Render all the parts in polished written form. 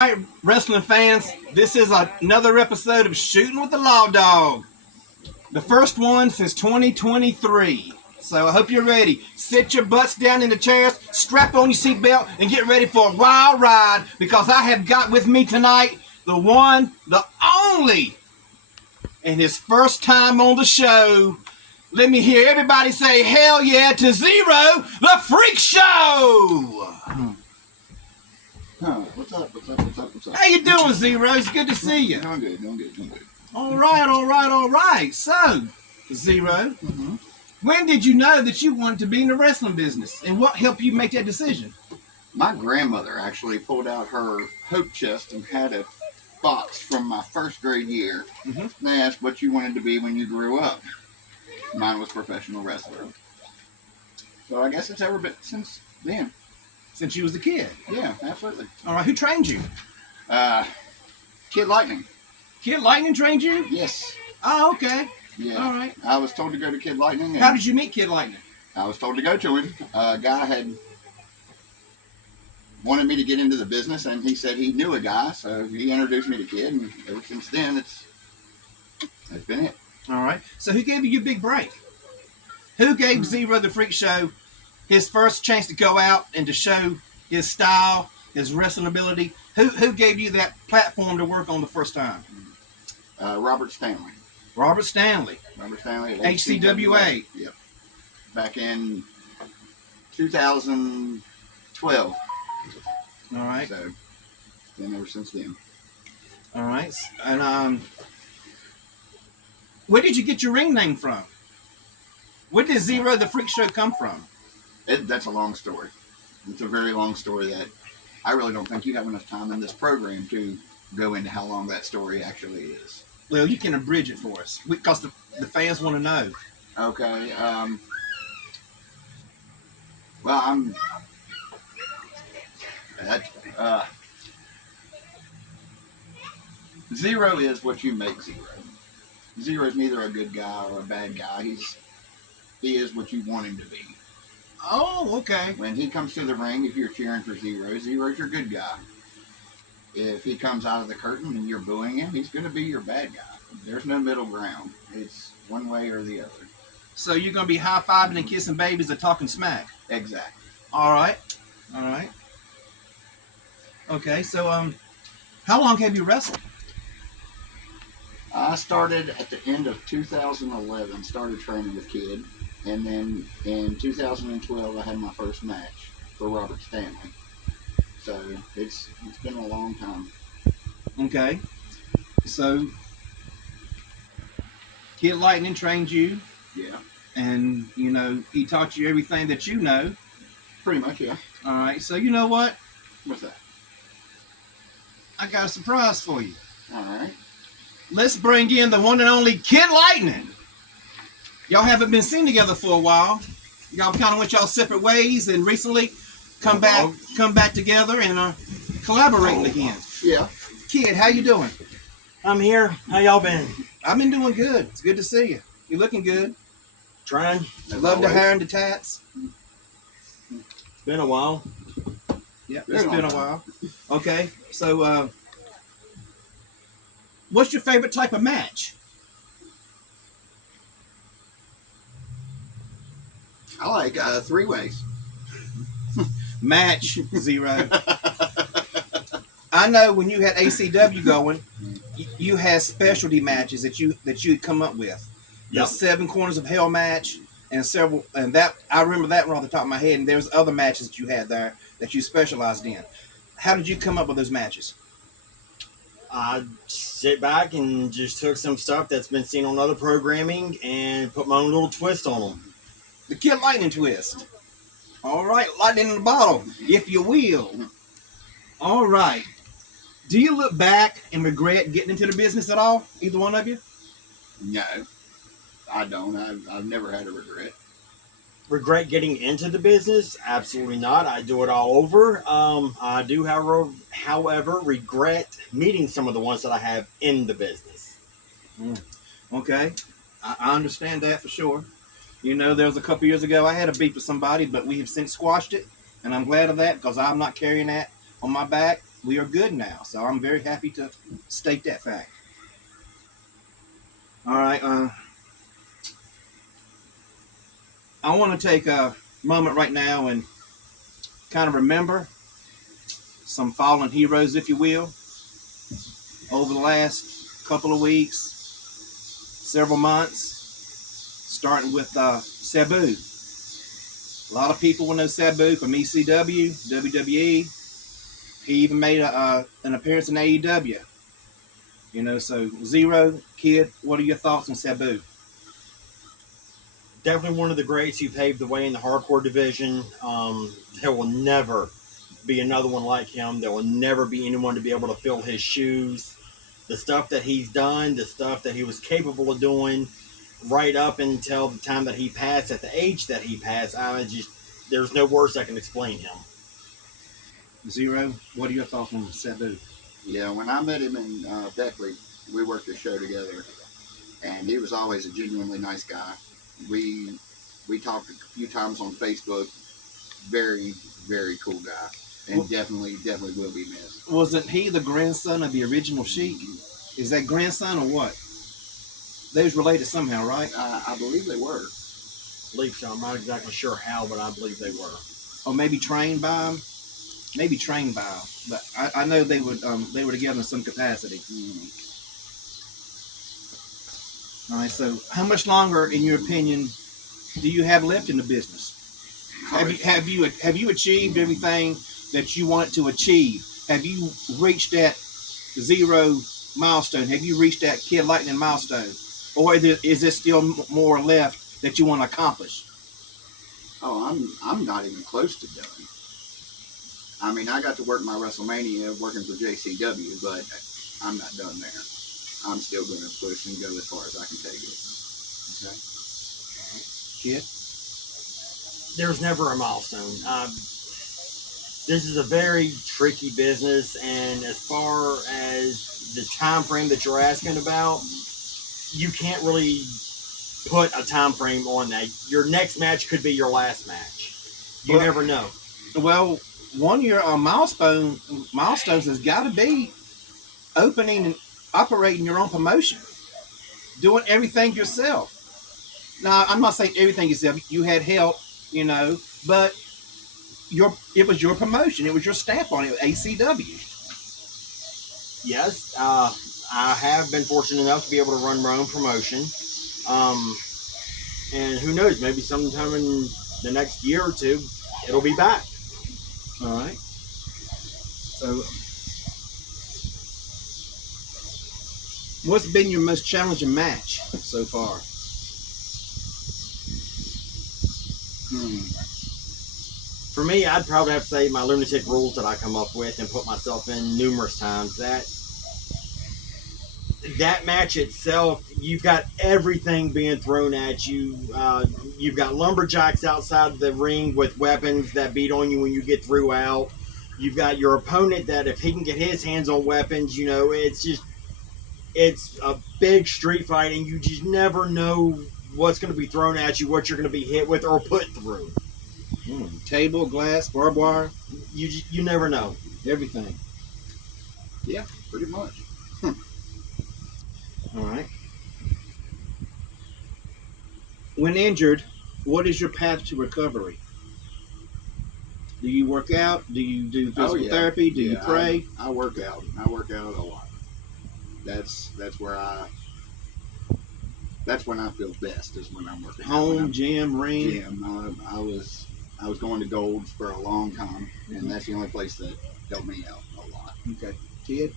All right, wrestling fans, this is another episode of Shootin with the Lawdog. The first one since 2023. So I hope you're ready. Sit your butts down in the chairs, strap on your seatbelt, and get ready for a wild ride because I have got with me tonight the one, the only, and his first time on the show. Let me hear everybody say hell yeah to Zero, the Freak Show! What's up? How you doing, Zero? It's good to see you. Doing good. All right. So, Zero, when did you know that you wanted to be in the wrestling business, and what helped you make that decision? My grandmother actually pulled out her hope chest and had a box from my first grade year. And they asked what you wanted to be when you grew up. Mine was professional wrestler. So I guess it's ever been since then. Since you was a kid? Yeah, absolutely. All right, who trained you? Kid Lightning. Kid Lightning trained you? Yes. Oh, okay. Yeah. All right. I was told to go to Kid Lightning. How did you meet Kid Lightning? I was told to go to him. A guy had wanted me to get into the business, and he said he knew a guy, so he introduced me to Kid, and ever since then, that's been it. All right. So who gave you your big break? Who gave Zero the Freak Show his first chance to go out and to show his style, his wrestling ability? Who gave you that platform to work on the first time? Robert Stanley. Robert Stanley. At HCWA. Yep. Back in 2012. All right. So, it's been ever since then. All right. And where did you get your ring name from? Where did Zero the Freak Show come from? That's a long story. It's a very long story that I really don't think you have enough time in this program to go into how long that story actually is. Well, you can abridge it for us because the fans want to know. Okay. Well, I'm. Zero is what you make Zero. Zero is neither a good guy or a bad guy. He is what you want him to be. Oh, okay. When he comes to the ring, if you're cheering for Zero, Zero's your good guy. If he comes out of the curtain and you're booing him, he's going to be your bad guy. There's no middle ground. It's one way or the other. So you're going to be high-fiving and kissing babies and talking smack? Exactly. All right. Okay, so how long have you wrestled? I started at the end of 2011, started training with Kid. And then in 2012, I had my first match for Robert Stanley. So it's been a long time. Okay. So Kid Lightning trained you. Yeah. And, he taught you everything that you know. Pretty much, yeah. All right. So you know what? What's that? I got a surprise for you. All right. Let's bring in the one and only Kid Lightning. Y'all haven't been seen together for a while. Y'all kind of went y'all separate ways, and recently come back together and collaborating again. Yeah. Kid, how you doing? I'm here. How y'all been? I've been doing good. It's good to see you. You're looking good. Trying. Love the hair and the tats. Been a while. Yeah, it's been a while. Okay, so what's your favorite type of match? I like three-ways. Match, Zero. I know when you had ACW going, you had specialty matches that you'd come up with. The 7 Corners of Hell match and several, and that I remember that one off the top of my head. And there was other matches that you had there that you specialized in. How did you come up with those matches? I sit back and just took some stuff that's been seen on other programming and put my own little twist on them. The Kid Lightning twist. All right, lightning in the bottle, if you will. All right. Do you look back and regret getting into the business at all? Either one of you? No, I don't. I've never had a regret. Regret getting into the business? Absolutely not. I do it all over. I do, however, regret meeting some of the ones that I have in the business. Okay. I understand that for sure. There was a couple years ago I had a beef with somebody, but we have since squashed it, and I'm glad of that because I'm not carrying that on my back. we are good now. So I'm very happy to state that fact. All right. I want to take a moment right now and kind of remember some fallen heroes, if you will, over the last couple of weeks, several months, starting with Sabu. A lot of people will know Sabu from ECW, WWE. He even made an appearance in AEW. You know, so Zero, Kid, what are your thoughts on Sabu? Definitely one of the greats who paved the way in the hardcore division. There will never be another one like him. There will never be anyone to be able to fill his shoes. The stuff that he's done, the stuff that he was capable of doing, right up until the time that he passed, at the age that he passed, there's no words that can explain him. Zero, what are your thoughts on Sabu? Yeah, when I met him in Beckley, we worked a show together, and he was always a genuinely nice guy. We talked a few times on Facebook. Very, very cool guy, and Well, definitely will be missed. wasn't he the grandson of the original Sheik? Is that grandson or what? They was related somehow, right? I believe they were. I believe so. I'm not exactly sure how, but I believe they were. Or maybe trained by him. Maybe trained by him. But I know they were together in some capacity. All right. So, how much longer, in your opinion, do you have left in the business? Have you achieved everything that you want to achieve? Have you reached that Zero milestone? Have you reached that Kid Lightning milestone, or is there still more left that you want to accomplish? Oh, I'm not even close to done. I mean, I got to work my WrestleMania working for JCW, but I'm not done there. I'm still going to push and go as far as I can take it. Okay. All right. Kid? There's never a milestone. This is a very tricky business, and as far as the time frame that you're asking about, you can't really put a time frame on that. Your next match could be your last match. You never know. Well, one of your milestones has got to be opening and operating your own promotion, doing everything yourself. Now, I'm not saying everything yourself. You had help, you know, but it was your promotion. It was your stamp on it, ACW. Yes, I have been fortunate enough to be able to run my own promotion. And who knows, maybe sometime in the next year or two, it'll be back. All right. So, what's been your most challenging match so far? For me, I'd probably have to say my lunatic rules that I come up with and put myself in numerous times. That match itself, you've got everything being thrown at you. You've got lumberjacks outside the ring with weapons that beat on you when you get through out. You've got your opponent that if he can get his hands on weapons, you know, it's a big street fight, and you just never know what's going to be thrown at you, what you're going to be hit with or put through. Table, glass, barbed wire. You never know. Everything. Yeah, pretty much. All right. When injured, what is your path to recovery? Do you work out? Do you do physical therapy? Do you pray? I work out. I work out a lot. That's when I feel best, is when I'm working. Home, gym, ring. Gym. I was going to Gold's for a long time, and that's the only place that helped me out a lot. Okay. Kid?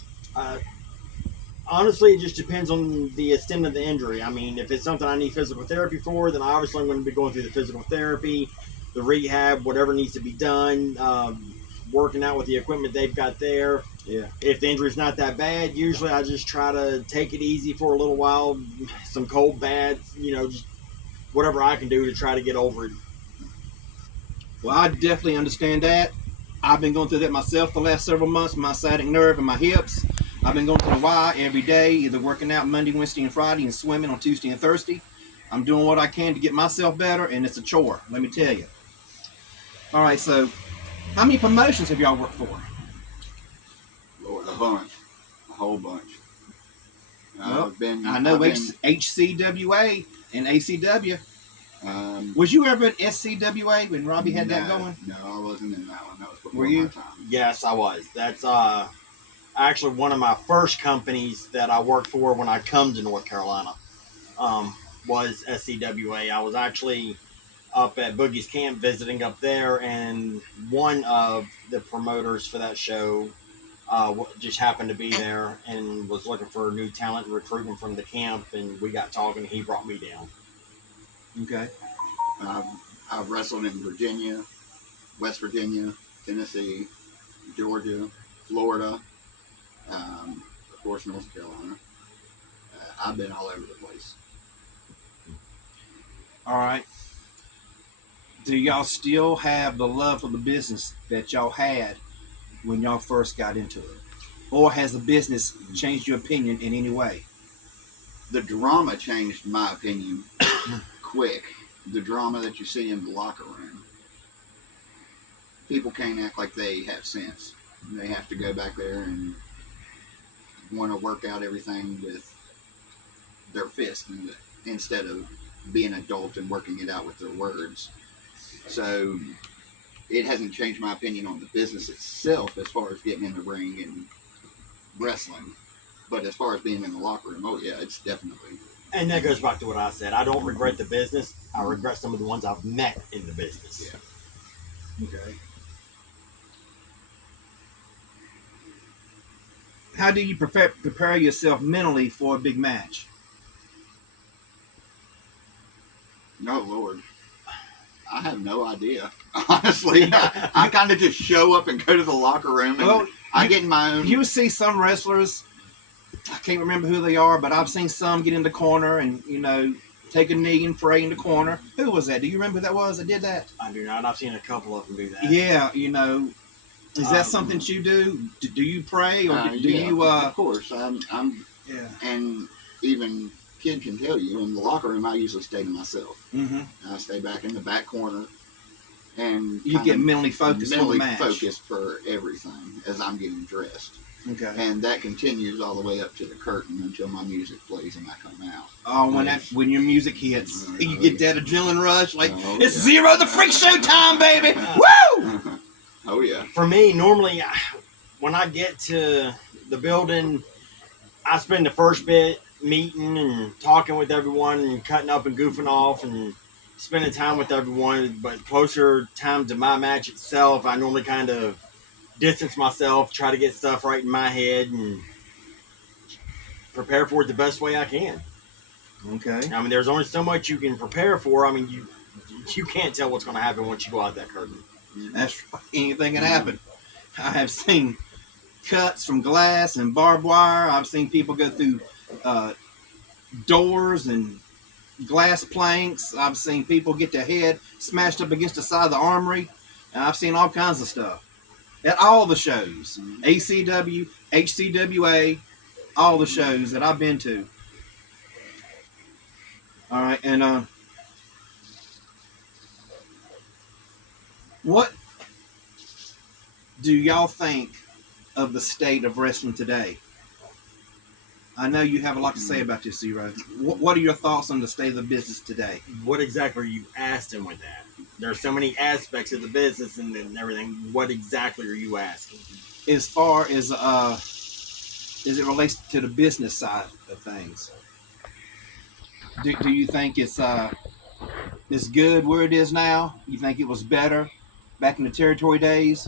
Honestly, it just depends on the extent of the injury. I mean, if it's something I need physical therapy for, then obviously I'm going to be going through the physical therapy, the rehab, whatever needs to be done, working out with the equipment they've got there. Yeah. If the injury's not that bad, usually I just try to take it easy for a little while, some cold baths, you know, just whatever I can do to try to get over it. Well, I definitely understand that. I've been going through that myself the last several months, my sciatic nerve and my hips. I've been going to the Y every day, either working out Monday, Wednesday, and Friday, and swimming on Tuesday and Thursday. I'm doing what I can to get myself better, and it's a chore, let me tell you. All right, so how many promotions have y'all worked for? bunch. A whole bunch. Well, I know HCWA and ACW. Was you ever in SCWA when Robbie had that going? No, I wasn't in that one. That was before Were you? my time. Yes, I was. That's actually one of my first companies that I worked for when I come to North Carolina. Was SCWA. I was actually up at Boogie's camp visiting up there, and one of the promoters for that show just happened to be there and was looking for new talent and recruitment from the camp, and we got talking, and he brought me down. Okay. I've wrestled in Virginia, West Virginia, Tennessee, Georgia, Florida, of course, North Carolina. I've been all over the place. All right. Do y'all still have the love for the business that y'all had when y'all first got into it? Or has the business changed your opinion in any way? The drama changed my opinion quick. The drama that you see in the locker room. People can't act like they have sense. They have to go back there and want to work out everything with their fist instead of being adult and working it out with their words. So it hasn't changed my opinion on the business itself as far as getting in the ring and wrestling. But as far as being in the locker room, oh yeah, it's definitely. And that goes back to what I said. I don't regret the business. I regret some of the ones I've met in the business. Yeah. Okay. How do you prepare yourself mentally for a big match? Oh, Lord. I have no idea. Honestly, I kind of just show up and go to the locker room and I get in my own. You see some wrestlers, I can't remember who they are, but I've seen some get in the corner and, take a knee and pray in the corner. Who was that? Do you remember who that was that did that? I do not. I've seen a couple of them do that. Yeah, is that something that you do? Do you pray or do you? Of course, I'm. Yeah. And even kid can tell you in the locker room, I usually stay to myself. Mm-hmm. I stay back in the back corner, and you get mentally focused for the match. Focused for everything as I'm getting dressed. Okay. And that continues all the way up to the curtain until my music plays and I come out. Oh, when your music hits, you get that adrenaline rush, like it's yeah. Zero the Freak Show time, baby! Woo! Oh yeah. For me, normally, when I get to the building, I spend the first bit meeting and talking with everyone and cutting up and goofing off and spending time with everyone. But closer time to my match itself, I normally kind of distance myself, try to get stuff right in my head and prepare for it the best way I can. Okay. I mean, there's only so much you can prepare for. I mean, you can't tell what's going to happen once you go out that curtain. That's right. Anything can happen. I have seen cuts from glass and barbed wire. I've seen people go through doors and glass planks. I've seen people get their head smashed up against the side of the armory. And I've seen all kinds of stuff at all the shows. ACW, HCWA, all the shows that I've been to. All right, and what do y'all think of the state of wrestling today? I know you have a lot to say about this, Zero. What are your thoughts on the state of the business today? What exactly are you asking with that? There are so many aspects of the business and everything. What exactly are you asking? As far as it relates to the business side of things, do you think it's good where it is now? You think it was better back in the territory days?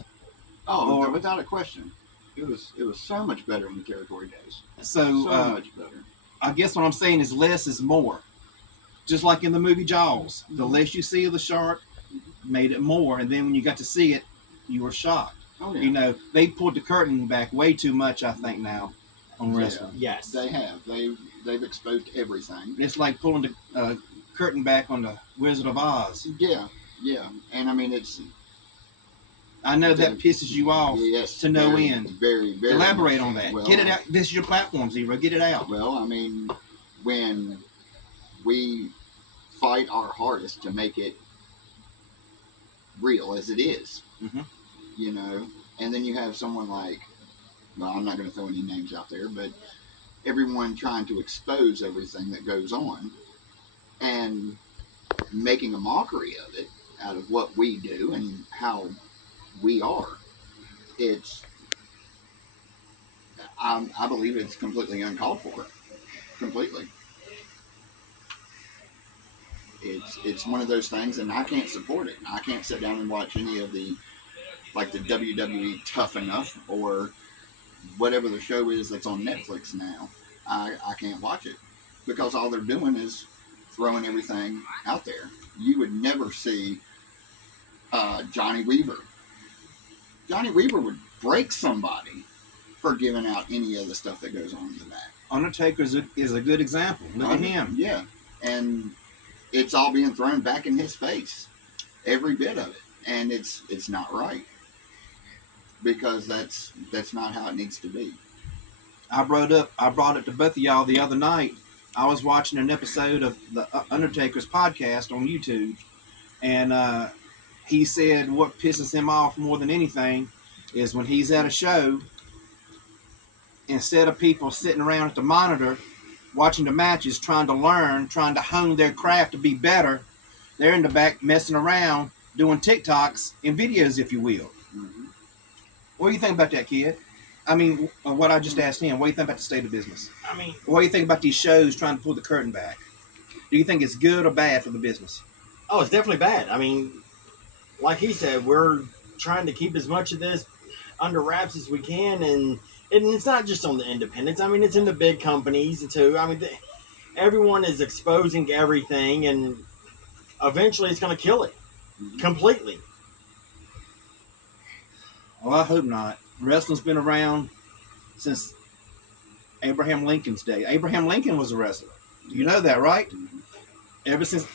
Oh, without a question. It was so much better in the territory days. So much better. I guess what I'm saying is less is more. Just like in the movie Jaws, the less you see of the shark made it more, and then when you got to see it, you were shocked. Oh, yeah. They pulled the curtain back way too much, I think, now on wrestling. Yes, they have. They've exposed everything. It's like pulling the curtain back on the Wizard of Oz. Yeah, and I mean I know that pisses you off to no end. Very, very. Elaborate on that. Well, get it out. This is your platform, Zero. Get it out. Well, I mean, when we fight our hardest to make it real as it is, mm-hmm. And then you have someone like well, I'm not going to throw any names out there, but everyone trying to expose everything that goes on and making a mockery of it out of what we do and how we are. It's, I believe it's completely uncalled for. Completely. It's one of those things, and I can't support it. I can't sit down and watch any of the, like the WWE Tough Enough or whatever the show is that's on Netflix now. I can't watch it because all they're doing is throwing everything out there. You would never see Johnny Weaver. Johnny Weaver would break somebody for giving out any of the stuff that goes on in the back. Undertaker is a good example. Look at him. Yeah, and it's all being thrown back in his face, every bit of it, and it's not right because that's not how it needs to be. I brought it to both of y'all the other night. I was watching an episode of the Undertaker's podcast on YouTube, and he said what pisses him off more than anything is when he's at a show, instead of people sitting around at the monitor watching the matches, trying to learn, trying to hone their craft to be better, they're in the back messing around, doing TikToks and videos, if you will. Mm-hmm. What do you think about that, kid? I mean, what I just asked him, what do you think about the state of business? I mean, What do you think about these shows trying to pull the curtain back? Do you think it's good or bad for the business? oh, it's definitely bad. I mean, like he said, we're trying to keep as much of this under wraps as we can, and it's not just on the independents. I mean, it's in the big companies too. I mean, everyone is exposing everything, and eventually it's going to kill it completely. Well, I hope not. Wrestling's been around since Abraham Lincoln's day. Abraham Lincoln was a wrestler. You know that, right? Ever since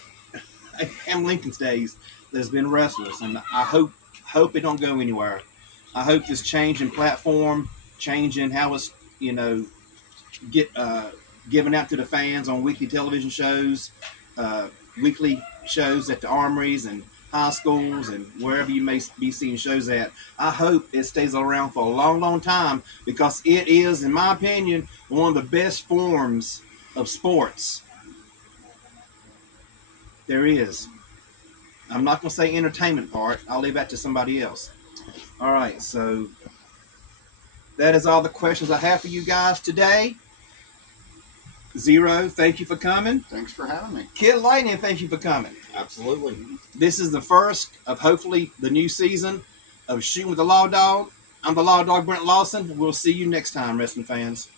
Abraham Lincoln's days, there's been wrestlers, and I hope it don't go anywhere. I hope this change in platform, change in how it's given out to the fans on weekly television shows, weekly shows at the armories and high schools and wherever you may be seeing shows at. I hope it stays around for a long, long time because it is, in my opinion, one of the best forms of sports there is. I'm not going to say entertainment part. I'll leave that to somebody else. All right, so that is all the questions I have for you guys today. Zero, thank you for coming. Thanks for having me. Kid Lightning, thank you for coming. Absolutely. This is the first of hopefully the new season of Shootin' with the Lawdog. I'm the Lawdog, Brent Lawson. We'll see you next time, wrestling fans.